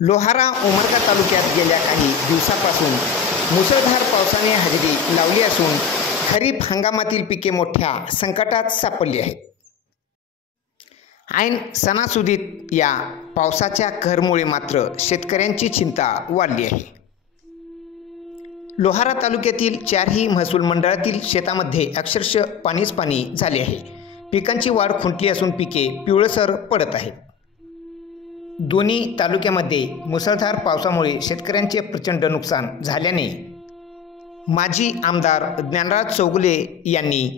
लोहारा उमरगा तालुक्यात गेल्या काही दिवसापासून मुसळधार पावसाने हजेरी लावली असून खरीप हंगामातील पिके मोठ्या संकटात सापडली आहेत। ऐन सणासुदीत या पावसाच्या कहरमुळे मात्र शेतकऱ्यांची चिंता वाढली आहे। लोहारा तालुक्यातील चारही महसूल मंडळातील शेतामध्ये अक्षरशः पाणीच पाणी झाले आहे। पिकांची वाढ खुंटली असून पिके पिवळसर पडत आहेत। दोन्ही तालुक्यामध्ये मुसळधार पावसामुळे शेतकऱ्यांचे प्रचंड नुकसान झाल्याने माजी आमदार ज्ञानराज चौगुले यांनी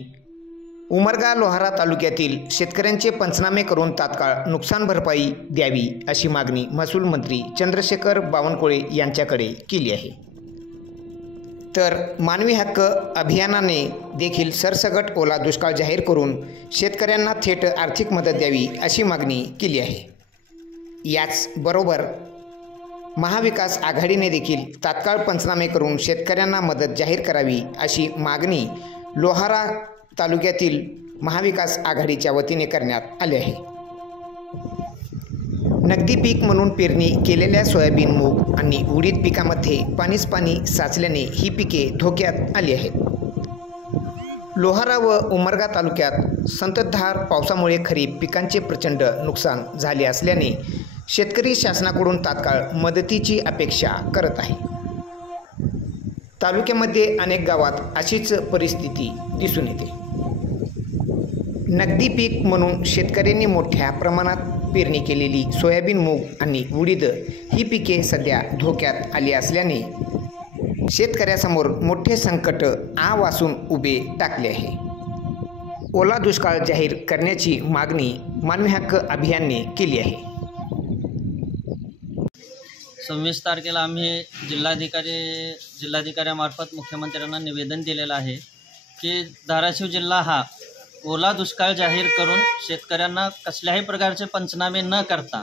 उमरगा लोहारा तालुक्यातील शेतकऱ्यांचे पंचनामे करून तात्काळ नुकसान भरपाई द्यावी अशी मागणी महसूल मंत्री चंद्रशेखर बावनकुळे यांच्याकडे केली आहे। तर मानवी हक्क अभियानाने देखील सरसकट ओला दुष्काळ जाहीर करून शेतकऱ्यांना थेट आर्थिक मदत द्यावी अशी मागणी केली आहे। याचबरोबर महाविकास आघाडीने देखील तात्काळ पंचनामे करून शेतकऱ्यांना मदत जाहीर करावी अशी मागणी लोहारा तालुक्यातील महाविकास आघाडीच्या वतीने करण्यात आली आहे। नगदी पीक म्हणून पेरणी केलेल्या सोयाबीन, मूग आणि उडीद पिकामध्ये पाणीच पाणी साचल्याने ही पिके धोक्यात आली आहेत। लोहारा व उमरगा तालुक्यात संततधार पावसामुळे खरीप पिकांचे प्रचंड नुकसान झाले असल्याने शेतकरी शासनाकडून तात्काळ मदतीची अपेक्षा करत आहे। तालुक्यामध्ये अनेक गावात अशीच परिस्थिती दिसून येते। नगदी पीक म्हणून शेतकऱ्यांनी मोठ्या प्रमाणात पेरणी केलेली सोयाबीन, मूग आणि उडीद ही पिके सध्या धोक्यात आली असल्याने शेतकऱ्यासमोर मोठे संकट वासून उभे टाकले आहे। ओला दुष्काळ जाहीर करण्याची मागणी मानवी हक्क अभियानाने केली आहे। 26 तारखेला आम्ही जिल्हाधिकाऱ्यामार्फत मुख्यमंत्र्यांना निवेदन दिलेलं आहे की धाराशिव जिल्हा हा ओला दुष्काळ जाहीर करून शेतकऱ्यांना कसल्याही प्रकारचे पंचनामे न करता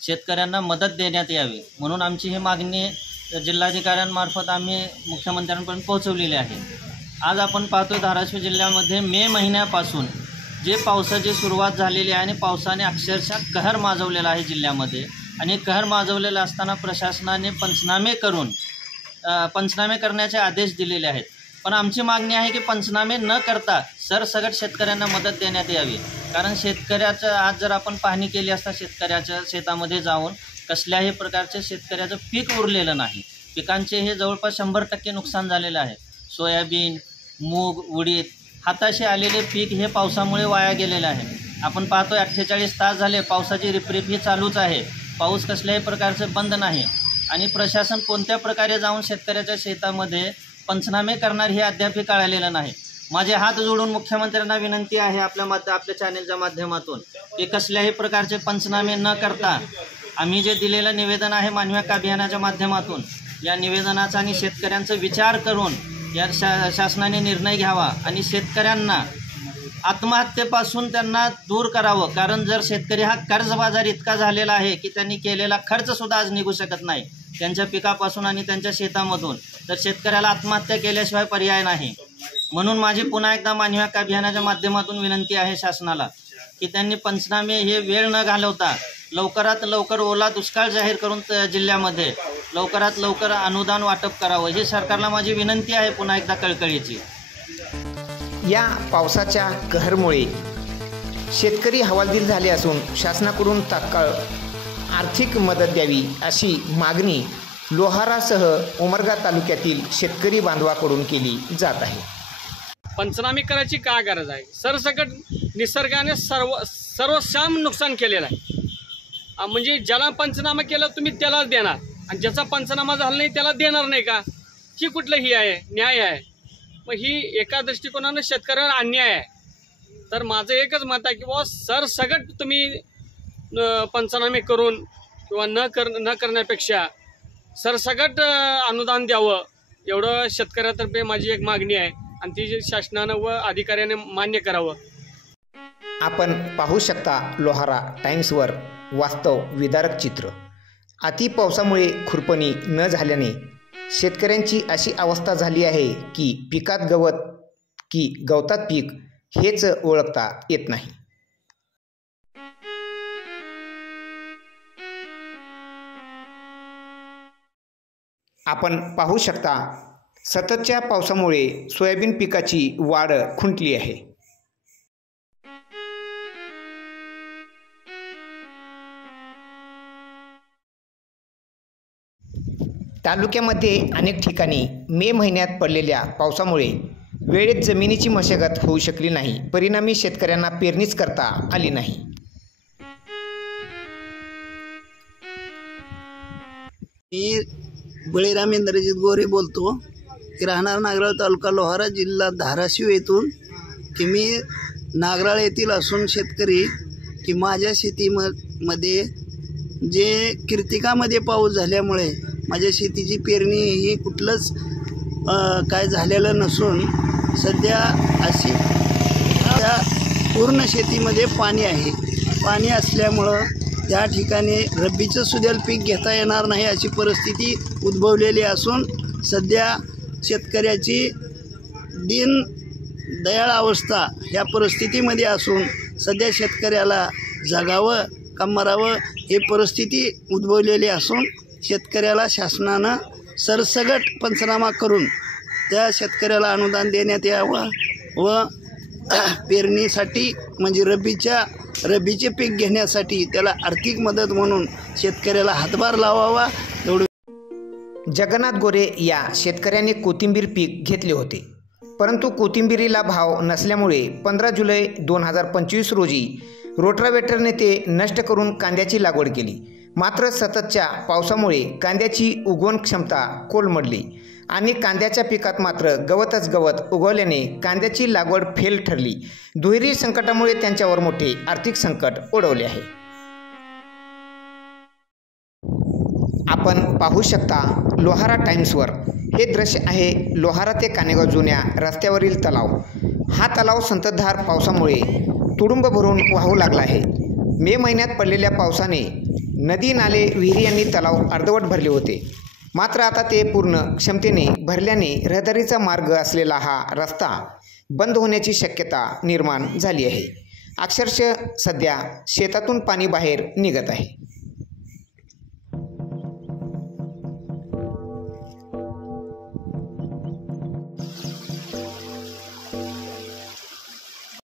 शेतकऱ्यांना मदत देण्यात यावी म्हणून आमची ही मागणी जिल्हाधिकाऱ्यांमार्फत आम्ही मुख्यमंत्र्यांपर्यंत पोहोचवलेली आहे। आज आपण पाहतोय धाराशिव जिल्ह्यामध्ये मे महिन्यापासून जे पावसाची सुरुवात झालेली आहे आणि पावसाने अक्षरशः कहर माजवलेला आहे जिल्ह्यामध्ये आणि कहर माजवलेला असताना प्रशासनाने पंचनामे करण्याचे आदेश दिलेले आहेत। पण आमची मागणी आहे की पंचनामे न करता सरसकट शेतकऱ्यांना मदत देण्यात यावी। कारण शेतकऱ्याचं आज जर आपण पाहणी केली असता शेतकऱ्याच्या शेतामध्ये जाऊन कसल्याही प्रकारचे शेतकऱ्याचं पीक उरलेलं नाही। पिकांचे हे जवळपास 100% नुकसान झालेलं आहे। सोयाबीन, मूग, उडीद हाताशी आलेले पीक हे पावसामुळे वाया गेलेले आहे। आपण पाहतोय 48 तास झाले पावसाची रिपरिप ही चालूच आहे। पाऊस कसल्याही प्रकारचे बंद नाही आणि प्रशासन कोणत्या प्रकारे जाऊन शेतकऱ्याच्या शेतामध्ये पंचनामे करणार हे अद्याप कळलेलं नाही। माझे हात जोडून मुख्यमंत्र्यांना विनंती आहे आपल्या चॅनेलच्या माध्यमातून की कसल्याही प्रकारचे पंचनामे न करता आम्ही जे दिलेलं निवेदन आहे मानवी हक्क अभियानाच्या माध्यमातून या निवेदनाचा आणि शेतकऱ्यांचा विचार करून या शासनाने निर्णय घ्यावा आणि शेतकऱ्यांना आत्महत्येपासून त्यांना दूर करावं। कारण जर शेतकरी हा कर्जबाजार इतका झालेला आहे की त्यांनी केलेला खर्चसुद्धा आज निघू शकत नाही त्यांच्या पिकापासून आणि त्यांच्या शेतामधून, तर शेतकऱ्याला आत्महत्या केल्याशिवाय पर्याय नाही। म्हणून माझी पुन्हा एकदा मानवी हक्क अभियानाच्या माध्यमातून विनंती आहे शासनाला की त्यांनी पंचनामे हे वेळ न घालवता लवकरात लवकर ओला दुष्काळ जाहीर करून जिल्ह्यामध्ये लवकरात लवकर अनुदान वाटप करावं ही सरकारला माझी विनंती आहे पुन्हा एकदा कळकळीची। या पावसाच्या कहरमुळे शेतकरी हवालदिल झाले असून शासनाकडून तात्काळ आर्थिक मदत द्यावी अशी मागणी लोहारासह उमरगा तालुक्यातील शेतकरी बांधवाकडून केली जात आहे। पंचनामे करायची काय गरज आहे? सरसकट निसर्गाने सर्वसाम नुकसान केलेलं आहे। म्हणजे ज्याला पंचनामा केला तुम्ही त्यालाच देणार आणि ज्याचा पंचनामा झाला नाही त्याला देणार नाही का? ही कुठलं ही आहे? न्याय आहे? मग ही एका दृष्टिकोनानं शेतकऱ्याला अन्याय आहे। तर माझं एकच मत आहे की बाबा सरसकट तुम्ही पंचनामे करून किंवा न करण्यापेक्षा सरसकट अनुदान द्यावं एवढं शेतकऱ्यातर्फे माझी एक मागणी आहे आणि ती शासनानं व अधिकाऱ्याने मान्य करावं। आपण पाहू शकता लोहारा टाइम्सवर वास्तव विदारक चित्र। अति पावसामुळे खुरपणी न झाल्याने शेतकऱ्यांची अशी अवस्था झाली आहे की पिकात गवत की गवतात पीक हेच ओळखता येत नाही। आपण पाहू शकता सततच्या पावसामुळे सोयाबीन पिकाची वाढ खुंटली आहे। तालुक्यामध्ये अनेक ठिकाणी मे महिन्यात पडलेल्या पावसामुळे वेळेत जमिनीची मशागत होऊ शकली नाही, परिणामी शेतकऱ्यांना पेरणीच करता आली नाही। मी बळीराम इंद्रजित गोरे बोलतो की राहणार नागराळ तालुका लोहारा जिल्हा धाराशिव येथून की मी नागराळ येथील असून शेतकरी की माझ्या शेतीमध्ये जे कीर्तिकामध्ये पाऊस झाल्यामुळे माझ्या शेतीची पेरणी ही कुठलंच काय झालेलं नसून सध्या अशी त्या पूर्ण शेतीमध्ये पाणी आहे। पाणी असल्यामुळं त्या ठिकाणी रब्बीचं सुद्धा पीक घेता येणार नाही अशी परिस्थिती उद्भवलेली असून सध्या शेतकऱ्याची दीनदयाळ अवस्था ह्या परिस्थितीमध्ये असून सध्या शेतकऱ्याला जगावं का मरावं ही परिस्थिती उद्भवलेली असून शेतकऱ्याला शासनानं सरसगट पंचनामा करून त्या शेतकऱ्याला अनुदान देण्यात यावं व पेरणीसाठी म्हणजे रब्बीचे पीक घेण्यासाठी त्याला आर्थिक मदत म्हणून शेतकऱ्याला हातभार लावावा एवढं। जगन्नाथ गोरे या शेतकऱ्याने कोथिंबीर पीक घेतले होते, परंतु कोथिंबीरीला भाव नसल्यामुळे 15 जुलै 2025 रोजी रोटावेटरने ते नष्ट करून कांद्याची लागवड केली। मात्र सततच्या पावसामुळे कांद्याची उगवण क्षमता कोलमडली आणि कांद्याच्या पिकात मात्र गवतच गवत उगवल्याने कांद्याची लागवड फेल ठरली। दुहेरी संकटामुळे त्यांच्यावर मोठे आर्थिक संकट ओढवले आहे। आपण पाहू शकता लोहारा टाइम्सवर हे दृश्य आहे लोहारा ते कानेगाव जुन्या रस्त्यावरील तलाव। हा तलाव संततधार पावसामुळे तुडुंब भरून वाहू लागला आहे। मे महिन्यात पडलेल्या पावसाने नदी नाले विहिरी यांनी तलाव अर्धवट भरले होते, मात्र आता ते पूर्ण क्षमतेने भरल्याने रहदारीचा मार्ग असलेला हा रस्ता बंद होण्याची शक्यता निर्माण झाली आहे। अक्षरशः सध्या शेतातून पाणी बाहेर निघत आहे।